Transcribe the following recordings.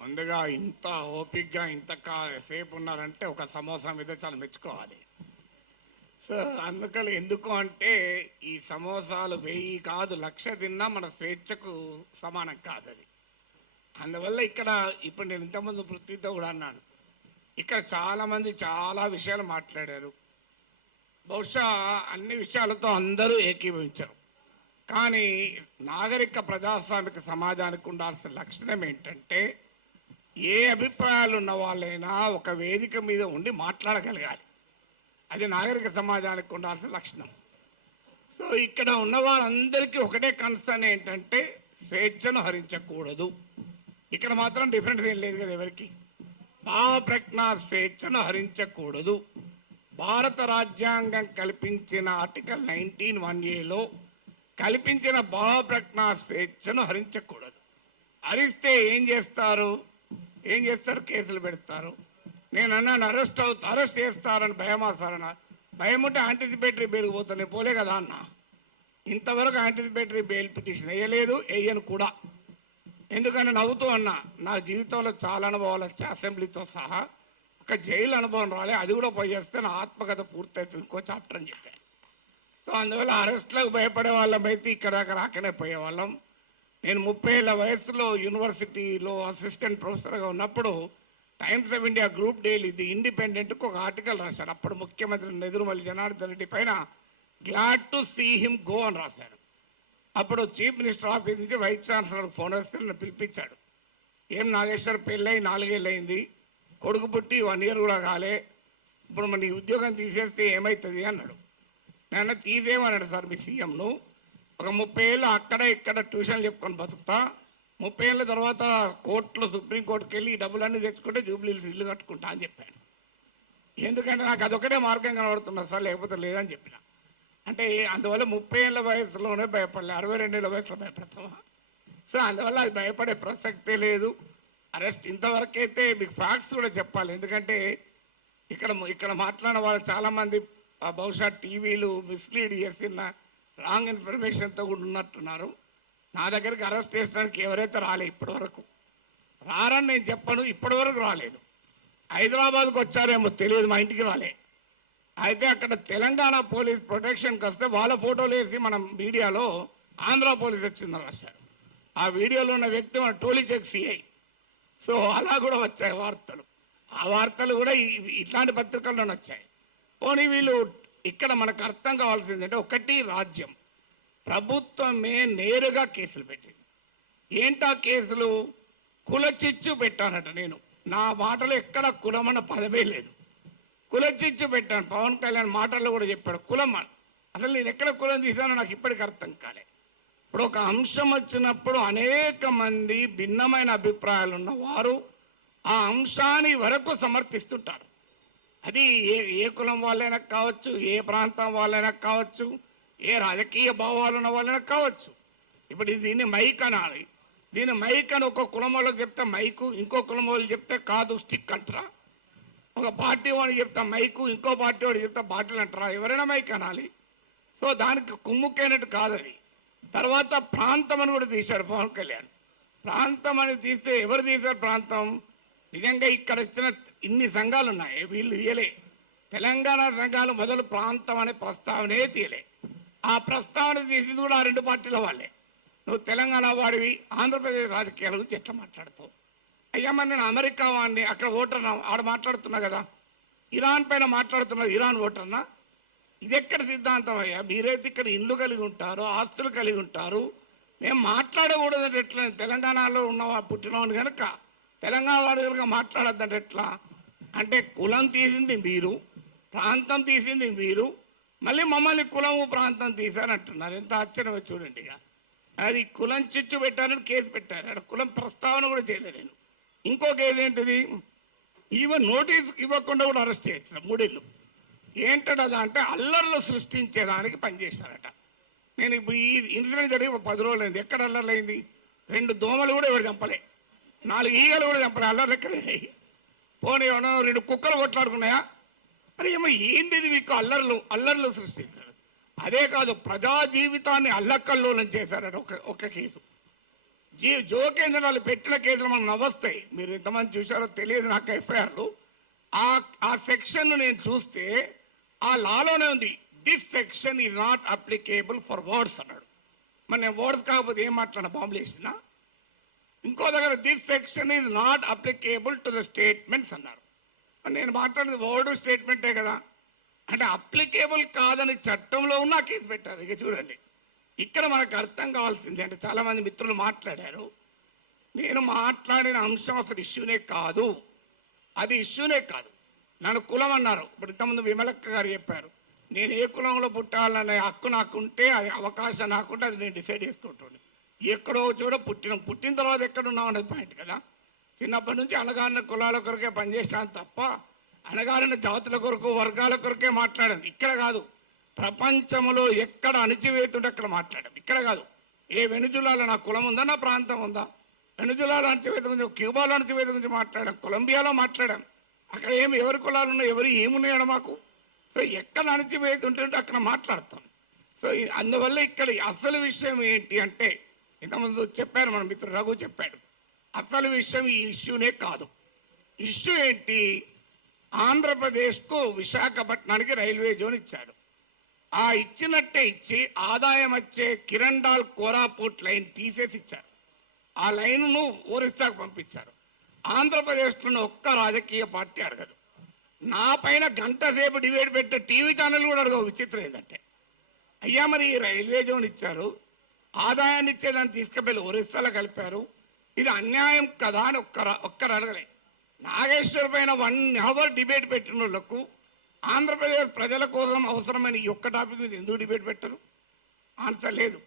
ముందుగా ఇంత ఓపిక్గా ఇంత సేపు ఉన్నారంటే ఒక సమోసా మీద చాలా మెచ్చుకోవాలి. సో అందుకని ఎందుకు అంటే ఈ సమోసాలు 1000 కాదు 1,00,000 తిన్నా మన స్వేచ్ఛకు సమానం కాదు అది. అందువల్ల ఇక్కడ ఇప్పుడు నేను ఇంతకుముందు పృథ్వీతో కూడా అన్నాను, ఇక్కడ చాలామంది చాలా విషయాలు మాట్లాడారు. బహుశా అన్ని విషయాలతో అందరూ ఏకీభవించారు. కానీ నాగరిక ప్రజాస్వామిక సమాజానికి ఉండాల్సిన లక్షణం ఏంటంటే ఏ అభిప్రాయాలు ఉన్న వాళ్ళైనా ఒక వేదిక మీద ఉండి మాట్లాడగలగాలి. అది నాగరిక సమాజానికి ఉండాల్సిన లక్షణం. సో ఇక్కడ ఉన్న వాళ్ళందరికీ ఒకటే కన్సర్న్ ఏంటంటే స్వేచ్ఛను హరించకూడదు. ఇక్కడ మాత్రం డిఫరెన్స్ ఏం లేదు కదా ఎవరికి. భావ ప్రజ్ఞా స్వేచ్ఛను హరించకూడదు. భారత రాజ్యాంగం కల్పించిన ఆర్టికల్ 19(1)A కల్పించిన భావ ప్రజ్ఞా స్వేచ్ఛను హరించకూడదు. హరిస్తే ఏం చేస్తారు? కేసులు పెడతారు. నేను అన్నాను అరెస్ట్ చేస్తారని భయమా సార్ అన్న. భయం ఉంటే యాంటిసిపేటరీ బెయిల్ పోతాను, నేను పోలే కదా అన్న. ఇంతవరకు యాంటిసిపేటరీ బెయిల్ పిటిషన్ వేయలేదు, వేయను కూడా. ఎందుకంటే నవ్వుతూ అన్నా, నా జీవితంలో చాలా అనుభవాలు వచ్చాయి, అసెంబ్లీతో సహా. ఒక జైలు అనుభవం రాలే, అది కూడా పోయి చేస్తే నా ఆత్మకథ పూర్తయితే ఇంకో చాప్టర్ అని చెప్పాను. సో అందువల్ల అరెస్ట్లకు భయపడే వాళ్ళమైతే ఇక్కడ దాకా రాకనే పోయేవాళ్ళం. నేను 30 ఏళ్ల వయసులో యూనివర్సిటీలో అసిస్టెంట్ ప్రొఫెసర్గా ఉన్నప్పుడు Times of India group daily the ఇండిపెండెంట్కు ఒక ఆర్టికల్ రాశారు. అప్పుడు ముఖ్యమంత్రి నెదురుమల్లి జనార్దన్ రెడ్డి పైన glad to see him go అని రాశారు. అప్పుడు చీఫ్ మినిస్టర్ ఆఫీస్ నుంచి వైస్ ఛాన్సలర్ ఫోన్ వస్తే నన్ను పిలిపించాడు. ఏం నాగేశ్వర్ పెళ్ళై 4 ఏళ్ళు అయింది, కొడుకు పుట్టి 1 year కూడా కాలే, ఇప్పుడు మన ఉద్యోగం తీసేస్తే ఏమవుతుంది అన్నాడు. నేను తీసేయమన్నాడు సార్ మీ సీఎంను. ఒక 30 ఏళ్ళు అక్కడ ఇక్కడ ట్యూషన్లు చెప్పుకొని బతుకుతా, 30 ఏళ్ళ తర్వాత కోర్టులో సుప్రీంకోర్టుకి వెళ్ళి ఈ డబ్బులన్నీ తెచ్చుకుంటే జూబ్లీహిల్స్ ఇల్లు కట్టుకుంటా అని చెప్పాను. ఎందుకంటే నాకు అదొకటే మార్గం కనబడుతున్నారు సార్, లేకపోతే లేదని చెప్పిన. అంటే అందువల్ల 30 ఏళ్ళ వయసులోనే భయపడలే, 62 ఏళ్ళ వయసులో భయపడతామా? సో అందువల్ల అది భయపడే ప్రసక్తే లేదు. అరెస్ట్ ఇంతవరకైతే మీకు ఫ్యాక్ట్స్ కూడా చెప్పాలి. ఎందుకంటే ఇక్కడ మాట్లాడిన వాళ్ళు చాలామంది బహుశా టీవీలు మిస్లీడ్ చేసిన రాంగ్ ఇన్ఫర్మేషన్తో కూడా ఉన్నట్టున్నారు. నా దగ్గరికి అరెస్ట్ చేసడానికి ఎవరైతే రాలే ఇప్పటి వరకు, రారని నేను చెప్పను, ఇప్పటి వరకు రాలేదు. హైదరాబాద్కు వచ్చారేమో తెలియదు, మా ఇంటికి రాలే. అయితే అక్కడ తెలంగాణ పోలీస్ ప్రొటెక్షన్కి వస్తే వాళ్ళ ఫోటోలు వేసి మనం మీడియాలో ఆంధ్ర పోలీస్ వచ్చిందని రాశారు. ఆ వీడియోలో ఉన్న వ్యక్తి మన టోలీచెక్ సిఐ. సో అలా కూడా వచ్చాయి వార్తలు. ఆ వార్తలు కూడా ఇట్లాంటి పత్రికల్లోనే వచ్చాయి. పోనీ వీళ్ళు ఇక్కడ మనకు అర్థం కావాల్సింది అంటే, ఒకటి రాజ్యం ప్రభుత్వమే నేరుగా కేసులు పెట్టింది. ఏంటా కేసులు? కులచిచ్చు పెట్టానట. నేను నా మాటలో ఎక్కడ కులమన్న పదమే లేదు, కులచిచ్చు పెట్టాను. పవన్ కళ్యాణ్ మాటల్లో కూడా చెప్పాడు కులం. అసలు నేను ఎక్కడ కులం తీసానో నాకు ఇప్పటికి అర్థం కాలే. ఇప్పుడు ఒక అంశం వచ్చినప్పుడు అనేక మంది భిన్నమైన అభిప్రాయాలు ఉన్నవారు ఆ అంశాన్ని వరకు సమర్థిస్తుంటారు. అది ఏ కులం వాళ్ళైనా కావచ్చు, ఏ ప్రాంతం వాళ్ళైనా కావచ్చు, ఏ రాజకీయ భావాలు ఉన్న వాళ్ళైనా కావచ్చు. ఇప్పుడు దీన్ని మైక్ అనాలి. దీన్ని మైక్ అని ఒక కులం వాళ్ళకి చెప్తే మైకు, ఇంకో కులం వాళ్ళు చెప్తే కాదు స్టిక్ అంటారా? ఒక పార్టీ వాడికి చెప్తా మైకు, ఇంకో పార్టీ వాడికి చెప్తా బాటిల్ అంటారా? ఎవరైనా మైక్ అనాలి. సో దానికి కుమ్ముకైనట్టు కాదు అది. తర్వాత ప్రాంతం అని కూడా తీశాడు పవన్ కళ్యాణ్. ప్రాంతం అని తీస్తే ఎవరు తీశారు ప్రాంతం? నిజంగా ఇక్కడ ఇచ్చిన ఇన్ని సంఘాలు ఉన్నాయి, వీళ్ళు తీయలే. తెలంగాణ సంఘాలు మొదలు ప్రాంతం అనే ప్రస్తావనే తీయలే. ఆ ప్రస్తావన తీసింది కూడా ఆ 2 పార్టీల వాళ్ళే. నువ్వు తెలంగాణ వాడివి, ఆంధ్రప్రదేశ్ రాజకీయాల గురించి ఎట్లా మాట్లాడుతావు? అయ్యా మరి నేను అమెరికా వాడిని, అక్కడ ఓటర్నా, ఆడ మాట్లాడుతున్నా కదా. ఇరాన్ పైన మాట్లాడుతున్నా, ఇరాన్ ఓటర్నా? ఇది ఎక్కడ సిద్ధాంతం అయ్యా? మీరైతే ఇక్కడ ఇల్లు కలిగి ఉంటారు, ఆస్తులు కలిగి ఉంటారు, మేము మాట్లాడకూడదంటే ఎట్లా? తెలంగాణలో ఉన్న పుట్టినవాడిని కనుక తెలంగాణ వాడి కనుక మాట్లాడద్దంటే ఎట్లా? అంటే కులం తీసింది మీరు, ప్రాంతం తీసింది మీరు, మళ్ళీ మమ్మల్ని కులము ప్రాంతం తీశారంటున్నారు. ఎంత ఆశ్చర్యమో చూడండి. ఇక అది కులం చిచ్చు పెట్టారని కేసు పెట్టారు, అక్కడ కులం ప్రస్తావన కూడా చేయలేదు. నేను ఇంకో కేసు ఏంటిది, ఈవెన్ నోటీస్ ఇవ్వకుండా కూడా అరెస్ట్ చేయొచ్చు 3 ఏళ్ళు. ఏంటదా అంటే అల్లర్లు సృష్టించేదానికి పనిచేశారట. నేను ఇప్పుడు ఈ ఇన్సిడెంట్ జరిగి 10 రోజులు అయింది. ఎక్కడ అల్లర్లు అయింది? 2 దోమలు కూడా ఎవరు చంపలే, 4 ఈగలు కూడా చంపలే. అల్లర్లు ఎక్కడే? పోనీ 2 కుక్కలు కొట్లాడుకున్నాయా? మరి ఏమో ఏంది ఇది? మీకు అల్లర్లు సృష్టించారు. అదే కాదు, ప్రజా జీవితాన్ని అల్లకల్లోలం చేశారట ఒక కేసు. జోకేంద్ర వాళ్ళు పెట్టిన కేసులు మనకు నవ్వొస్తాయి. మీరు ఎంతమంది చూశారో తెలియదు నాకు ఎఫ్ఐఆర్లు. ఆ సెక్షన్ నేను చూస్తే ఆ లాలోనే ఉంది, this section is not applicable for words అన్నాడు. మరి నేను వర్డ్స్ కాకపోతే ఏం మాట్లాడినా బాంబులు వేసినా. ఇంకో దగ్గర this section is not applicable to the statements అన్నారు. నేను మాట్లాడేది వర్డ్ స్టేట్మెంటే కదా. అంటే అప్లికేబుల్ కాదని చట్టంలో ఉన్న కేసు పెట్టారు. ఇక చూడండి, ఇక్కడ మనకు అర్థం కావాల్సింది అంటే చాలా మంది మిత్రులు మాట్లాడారు, నేను మాట్లాడిన అంశం అసలు ఇష్యూనే కాదు, అది ఇష్యూనే కాదు. నన్ను కులం అన్నారు. ఇప్పుడు ఇంతకుముందు విమలక్క గారు చెప్పారు, నేను ఏ కులంలో పుట్టాలనే హక్కు నాకుంటే, అది అవకాశం నాకుంటే అది నేను డిసైడ్ చేసుకుంటాను. ఎక్కడో చోట పుట్టిన తర్వాత ఎక్కడున్నాం అనేది పాయింట్ కదా. చిన్నప్పటి నుంచి అణగారిన కులాల కొరకే పనిచేశాను తప్ప అణగారిన జాతుల కొరకు వర్గాల కొరకే మాట్లాడాను. ఇక్కడ కాదు, ప్రపంచంలో ఎక్కడ అణచివేతుంటే అక్కడ మాట్లాడాం. ఇక్కడ కాదు, ఏ వెనుజులాలో నా కులం ఉందా, నా ప్రాంతం ఉందా, వెనుజులాలో అణచివేత గురించి, క్యూబాలో అణచివేత గురించి మాట్లాడాం, కొలంబియాలో మాట్లాడాం. అక్కడ ఎవరి కులాలు ఉన్నాయి, ఎవరు ఏమున్నాయో మాకు. సో ఎక్కడ అణచివేత ఉంటుంటే అక్కడ మాట్లాడతాం. సో అందువల్ల ఇక్కడ అసలు విషయం ఏంటి అంటే, ఇంతకుముందు చెప్పారు మన మిత్రుడు రఘు చెప్పాడు, అసలు విషయం ఈ ఇష్యూనే కాదు. ఇష్యూ ఏంటి, ఆంధ్రప్రదేశ్కు విశాఖపట్నానికి రైల్వే జోన్ ఇచ్చాడు. ఆ ఇచ్చినట్టే ఇచ్చి ఆదాయం వచ్చే కిరండాల్ కోరాపుట్ లైన్ తీసేసి ఇచ్చారు. ఆ లైన్ను ఒరిస్సాకు పంపించారు. ఆంధ్రప్రదేశ్లో ఒక్క రాజకీయ పార్టీ అడగదు. నా పైన గంట సేపు డిబేట్ పెట్టే టీవీ ఛానల్ కూడా అడగవు. విచిత్రం ఏంటంటే, అయ్యా మరి ఈ రైల్వే జోన్ ఇచ్చారు, ఆదాయాన్ని ఇచ్చేదాన్ని తీసుకువెళ్ళి ఒరిస్సాలో కలిపారు, ఇది అన్యాయం కదా అని ఒక్కరు అడగలే. నాగేశ్వర్ పైన 1 అవర్ డిబేట్ పెట్టిన వాళ్ళకు ఆంధ్రప్రదేశ్ ప్రజల కోసం అవసరమైన ఈ ఒక్క టాపిక్ మీద ఎందుకు డిబేట్ పెట్టరు? ఆన్సర్ లేదు.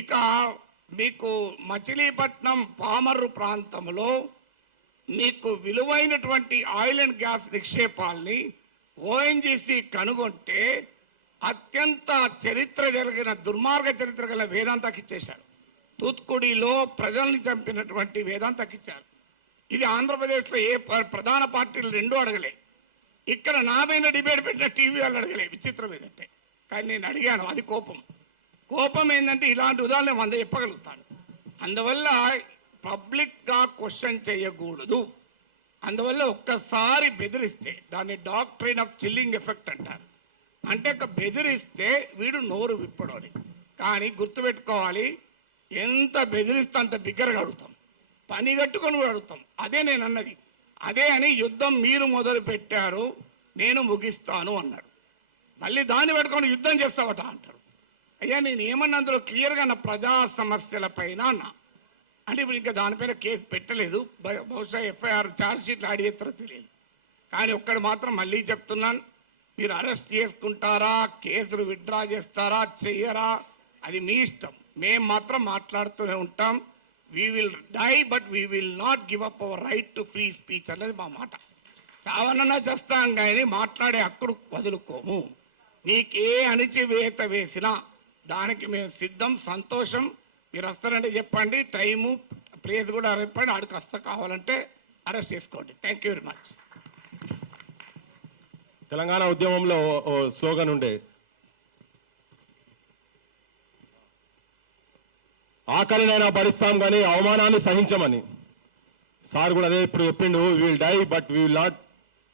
ఇక మీకు మచిలీపట్నం పామర్రు ప్రాంతంలో మీకు విలువైనటువంటి ఆయిల్ అండ్ గ్యాస్ నిక్షేపాల్ని ఓఎన్జీసీ కనుగొంటే అత్యంత చరిత్ర జరిగిన దుర్మార్గ చరిత్ర గల వేదాంతకి ఇచ్చేశారు. తూత్కుడిలో ప్రజల్ని చంపినటువంటి వేదాంతకి ఇచ్చారు. ఇది ఆంధ్రప్రదేశ్లో ఏ ప్రధాన పార్టీలు రెండూ అడగలే. ఇక్కడ నా పైన డిబేట్ పెట్టిన టీవీ వాళ్ళు అడగలే. విచిత్రం ఏంటంటే, కానీ నేను అడిగాను, అది కోపం ఏంటంటే ఇలాంటి ఉదాహరణ 100 చెప్పగలుగుతాను. అందువల్ల పబ్లిక్గా క్వశ్చన్ చేయకూడదు. అందువల్ల ఒక్కసారి బెదిరిస్తే దాన్ని డాక్ట్రైన్ ఆఫ్ చిల్లింగ్ ఎఫెక్ట్ అంటారు. అంటే బెదిరిస్తే వీడు నోరు విప్పడాలి. కానీ గుర్తుపెట్టుకోవాలి, ఎంత బెదిరిస్తే అంత బిగ్గరగా అడుగుతాం, పని కట్టుకొని కూడా అడుగుతాం. అదే నేను అన్నది. అదే అని యుద్ధం మీరు మొదలు పెట్టారు, నేను ముగిస్తాను అన్నారు. మళ్ళీ దాన్ని పెట్టుకొని యుద్ధం చేస్తావట అంటారు. అయ్యా నేను ఏమన్నా అందులో క్లియర్గా నా ప్రజా సమస్యల పైన అన్నా. అంటే ఇప్పుడు ఇంకా దానిపైన కేసు పెట్టలేదు. బహుశా ఎఫ్ఐఆర్ ఛార్జ్ షీట్లు యాడ్ చేస్తారో తెలియదు. కానీ ఒక్కడు మాత్రం మళ్ళీ చెప్తున్నాను, మీరు అరెస్ట్ చేసుకుంటారా, కేసులు విత్డ్రా చేస్తారా, చెయ్యరా, అది మీ ఇష్టం. మేము మాత్రం మాట్లాడుతూనే ఉంటాం. We will die but we will not give up our right to free speech అనేది మా మాట. చావనన్నా చేస్తాం కానీ మాట్లాడే హక్కును వదులుకోము. నీకే అణిచివేత వేసినా దానికి మేము సిద్ధం, సంతోషం. మీరు వస్తారంటే చెప్పండి, టైము ప్లేస్ కూడా చెప్పండి, ఆడికి వస్తా, కావాలంటే అరెస్ట్ చేసుకోండి. Thank you very much. Telangana ఉద్యమంలో ఓ స్లోగన్ ఉండే, ఆకలినైనా భరిస్తాం కానీ అవమానాన్ని సహించమని. సార్ కూడా అదే ఇప్పుడు చెప్పిండు, we will die but we will not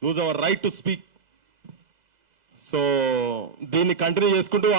lose our right to speak. So దీన్ని కంటిన్యూ చేసుకుంటూ